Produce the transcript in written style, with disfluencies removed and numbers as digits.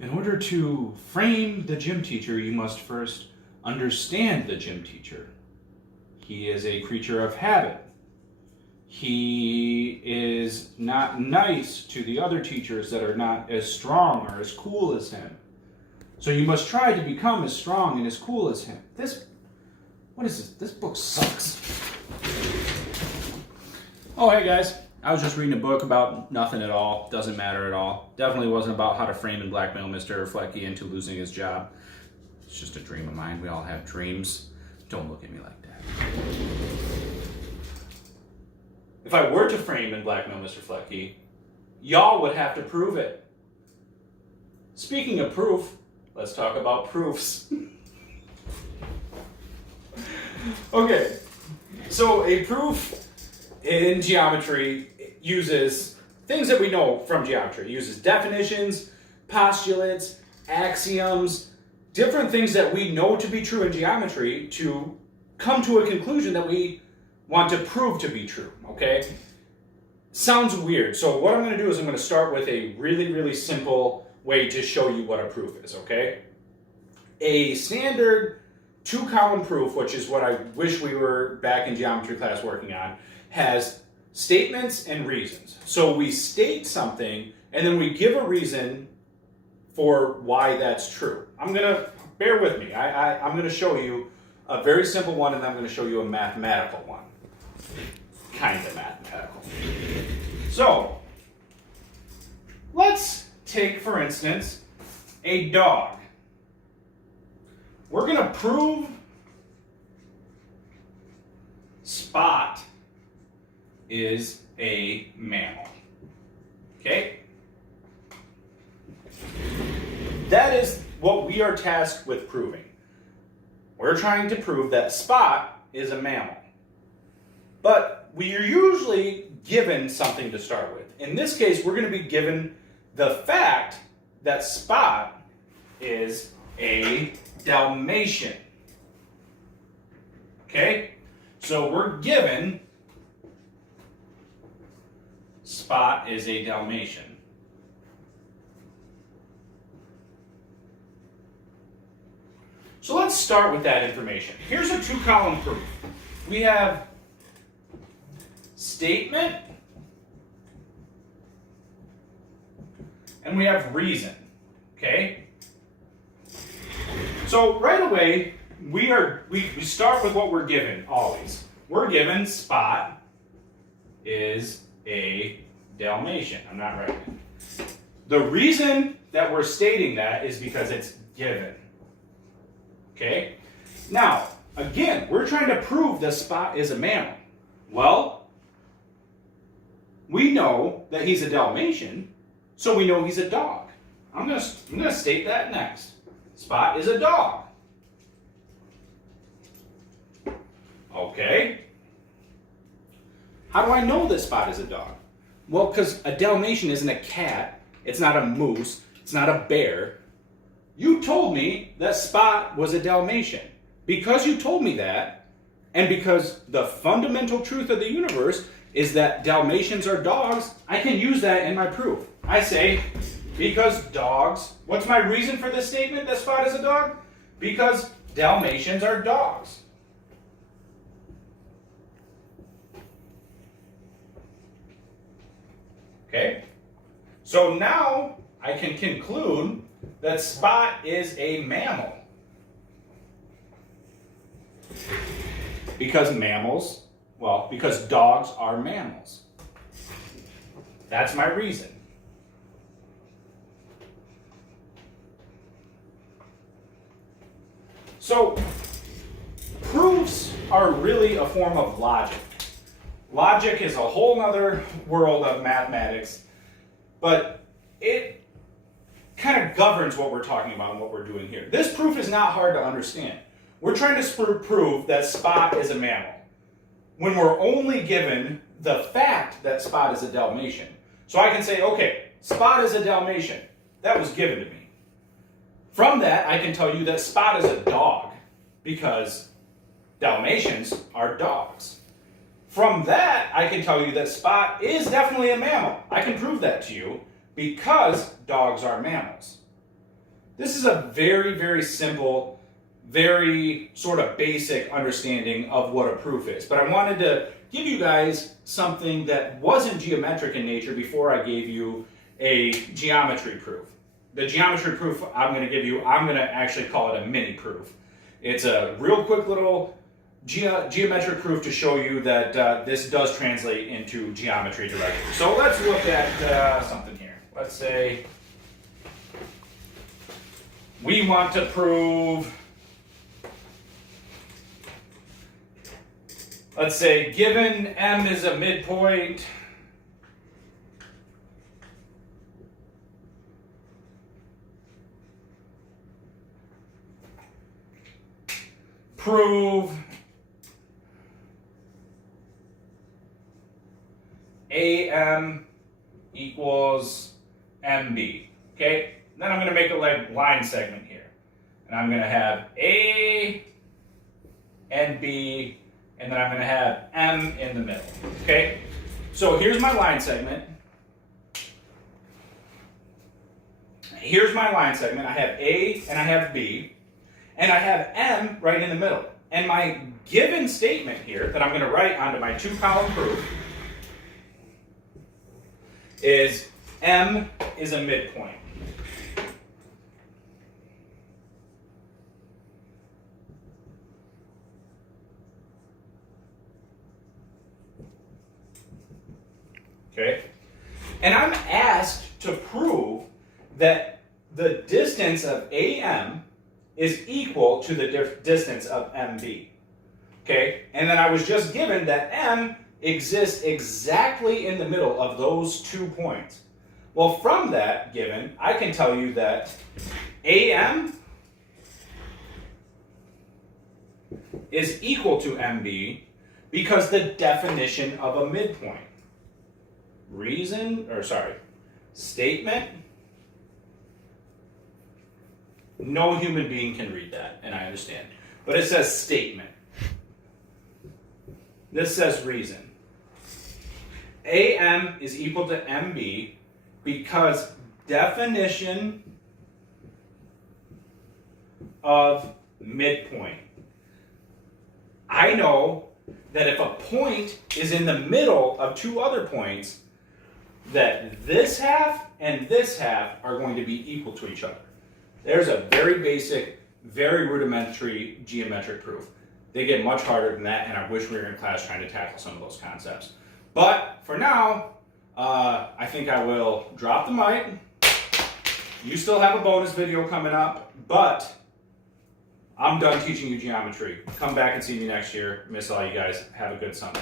In order to frame the gym teacher, you must first understand the gym teacher. He is a creature of habit. He is not nice to the other teachers that are not as strong or as cool as him. So you must try to become as strong and as cool as him. What is this? This book sucks. Oh, hey guys. I was just reading a book about nothing at all. Doesn't matter at all. Definitely wasn't about how to frame and blackmail Mr. Flecky into losing his job. It's just a dream of mine. We all have dreams. Don't look at me like that. If I were to frame and blackmail Mr. Flecky, y'all would have to prove it. Speaking of proof, let's talk about proofs. Okay, so a proof in geometry uses things that we know from geometry. It uses definitions, postulates, axioms, different things that we know to be true in geometry to come to a conclusion that we want to prove to be true, okay? Sounds weird. So what I'm going to do is I'm going to start with a really, really simple way to show you what a proof is, okay? A standard two-column proof, which is what I wish we were back in geometry class working on, has statements and reasons. So we state something and then we give a reason for why that's true. Bear with me. I'm going to show you a very simple one and then I'm going to show you a mathematical one. Kind of mathematical. So, let's take, for instance, a dog. We're going to prove Spot is a mammal. Okay? That is what we are tasked with proving. We're trying to prove that Spot is a mammal. But we are usually given something to start with. In this case, we're going to be given the fact that Spot is a Dalmatian. Okay? So we're given Spot is a Dalmatian. So let's start with that information. Here's a two-column proof. We have statement and we have reason. Okay? So right away, we start with what we're given always. We're given Spot is a Dalmatian. I'm not writing it. The reason that we're stating that is because it's given. Okay? Now, again, we're trying to prove that Spot is a mammal. Well, we know that he's a Dalmatian, so we know he's a dog. I'm gonna state that next. Spot is a dog. Okay. How do I know that Spot is a dog? Well, because a Dalmatian isn't a cat, it's not a moose, it's not a bear. You told me that Spot was a Dalmatian. Because you told me that, and because the fundamental truth of the universe is that Dalmatians are dogs, I can use that in my proof. I say, because dogs, what's my reason for this statement that Spot is a dog? Because Dalmatians are dogs. Okay? So now I can conclude that Spot is a mammal. Because dogs are mammals. That's my reason. So, proofs are really a form of logic. Logic is a whole other world of mathematics, but it kind of governs what we're talking about and what we're doing here. This proof is not hard to understand. We're trying to prove that Spot is a mammal when we're only given the fact that Spot is a Dalmatian. So I can say, okay, Spot is a Dalmatian. That was given to me. From that, I can tell you that Spot is a dog because Dalmatians are dogs. From that, I can tell you that Spot is definitely a mammal. I can prove that to you because dogs are mammals. This is a very, very simple, very sort of basic understanding of what a proof is. But I wanted to give you guys something that wasn't geometric in nature before I gave you a geometry proof. The geometry proof I'm going to give you, I'm going to actually call it a mini proof. It's a real quick little geometric proof to show you that this does translate into geometry directly. So let's look at something here. Let's say we want to prove, let's say given M is a midpoint, prove AM equals MB. Okay? Then I'm going to make a line segment here. And I'm going to have A and B, and then I'm going to have M in the middle. Okay? So here's my line segment. Here's my line segment. I have A and I have B. And I have M right in the middle. And my given statement here that I'm going to write onto my two-column proof is M is a midpoint. Okay? And I'm asked to prove that the distance of AM is equal to the distance of MB. Okay? And then I was just given that M exists exactly in the middle of those 2 points. Well, from that given, I can tell you that AM is equal to MB because the definition of a midpoint. Statement. No human being can read that, and I understand. But it says statement. This says reason. AM is equal to MB because definition of midpoint. I know that if a point is in the middle of two other points, that this half and this half are going to be equal to each other. There's a very basic, very rudimentary geometric proof. They get much harder than that, and I wish we were in class trying to tackle some of those concepts. But for now, I think I will drop the mic. You still have a bonus video coming up, but I'm done teaching you geometry. Come back and see me next year. Miss all you guys. Have a good summer.